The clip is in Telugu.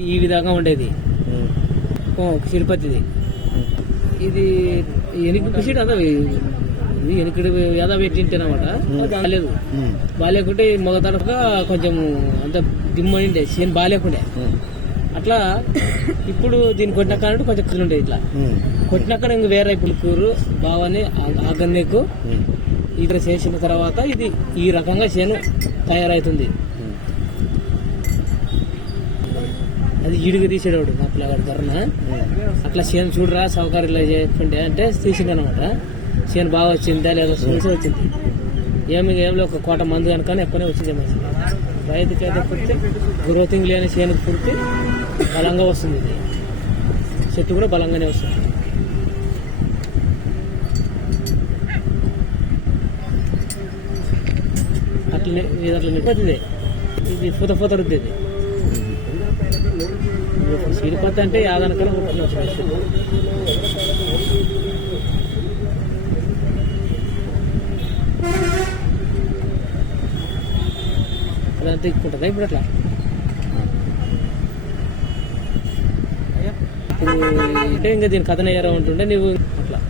ఈ విధంగా ఉండేది తిరుపతిది. ఇది ఎనికి పిసిడ్ అదా ఎనికడు ఏదో పెట్టింటేనమాట బాగాలేదు. బాగాలేకుంటే మగ తరఫుగా కొంచెం అంత దిమ్మండే సీన్ బాగాలేకుండే. అట్లా ఇప్పుడు దీన్ని కొట్టినాక కొంచెం కళ్ళు ఉండేది. ఇట్లా కొట్టినాక ఇంక వేరే పులుకూరు బావని ఆగన్నేకు ఇక్కడ చేసిన తర్వాత ఇది ఈ రకంగా చేను తయారవుతుంది. అది ఈడుగు తీసేవాడు మా పిల్లగాడు ధరన. అట్లా చేను చూడరా సౌకర్యం చేయకుండే అంటే తీసిండే అనమాట. చేను బాగా వచ్చిందా లేదా చూసి వచ్చింది. ఏమిలో ఒక కోట మందు కనుక ఎక్కువనే వచ్చింది. మంచి రైతుకి అయితే పుడితే గ్రోతింగ్ లేని చేనుకు పుడితే బలంగా వస్తుంది. ఇది చెట్టు కూడా బలంగానే వస్తుంది. అట్లనే ఇది అట్లా నింపతుంది. ఇది పూత రుద్దేది. సిరిపత్తి అంటే యాదనకన్నా పుట్టిన వచ్చిన అదంతా ఎక్కుంటుందా ఇప్పుడు అట్లా. ఇప్పుడు అంటే ఇంకా దీని కథనయ్యారా ఉంటుండే నువ్వు అట్లా